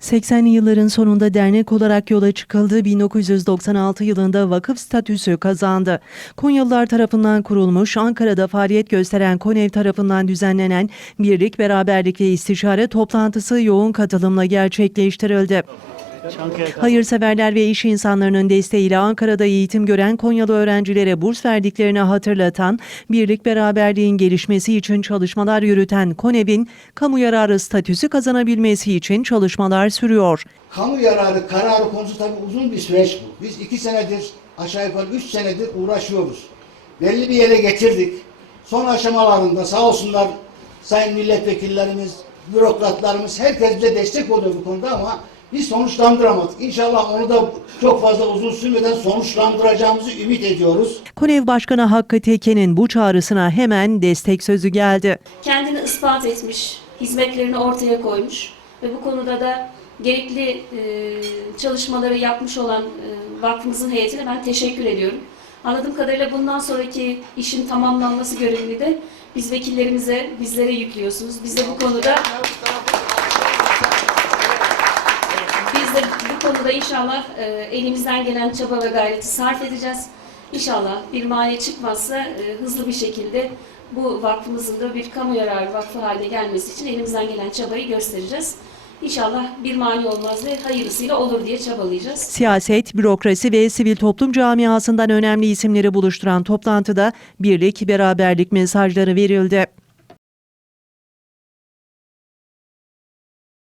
80'li yılların sonunda dernek olarak yola çıkıldı. 1996 yılında vakıf statüsü kazandı. Konyalılar tarafından kurulmuş, Ankara'da faaliyet gösteren KONEV tarafından düzenlenen Birlik, Beraberlik ve İstişare toplantısı yoğun katılımla gerçekleştirildi. Hayırseverler ve iş insanlarının desteğiyle Ankara'da eğitim gören Konyalı öğrencilere burs verdiklerini hatırlatan, birlik beraberliğin gelişmesi için çalışmalar yürüten KONEV'in kamu yararı statüsü kazanabilmesi için çalışmalar sürüyor. Kamu yararı kararı konusu tabii uzun bir süreç bu. Biz iki senedir, aşağı yukarı üç senedir uğraşıyoruz. Belli bir yere getirdik. Son aşamalarında sağ olsunlar sayın milletvekillerimiz, bürokratlarımız, herkes bize destek oluyor bu konuda ama biz sonuçlandıramadık. İnşallah onu da çok fazla uzun sürmeden sonuçlandıracağımızı ümit ediyoruz. KONEV Başkanı Hakkı Teke'nin bu çağrısına hemen destek sözü geldi. kendini ispat etmiş, hizmetlerini ortaya koymuş ve bu konuda da gerekli e, çalışmaları yapmış olan e, vakfımızın heyetine ben teşekkür ediyorum. Anladığım kadarıyla bundan sonraki işin tamamlanması görevini de biz vekillerimize, bizlere yüklüyorsunuz. Biz de bu konuda biz de konuda inşallah e, elimizden gelen çaba ve gayreti sarf edeceğiz. İnşallah bir mani çıkmazsa e, hızlı bir şekilde bu vakfımızın da bir kamu yararı vakfı haline gelmesi için elimizden gelen çabayı göstereceğiz. İnşallah bir mani olmaz ve hayırlısıyla olur diye çabalayacağız. Siyaset, bürokrasi ve sivil toplum camiasından önemli isimleri buluşturan toplantıda birlik, beraberlik mesajları verildi.